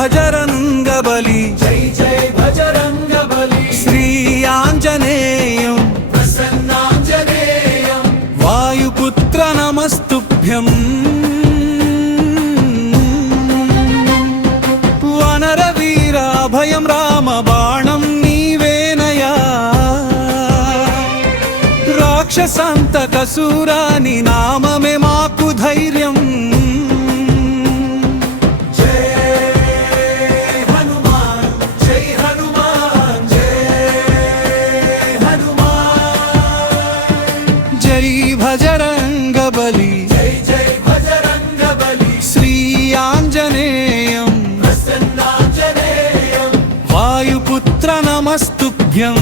భజరంగబలి జై జై భజరంగబలి శ్రీ ఆంజనేయం ప్రసన్నాంజనేయం వాయుపుత్ర నమస్తుభ్యం వనరవీర అభయం రామ బాణం నీవేనయా రాక్షసాంతక శూరాని నామమే మాకు ధైర్యం జై భజరంగబలి జై జై భజరంగబలి శ్రీ ఆంజనేయం ప్రసన్నాంజనేయం వాయుపుత్ర నమస్తుభ్యం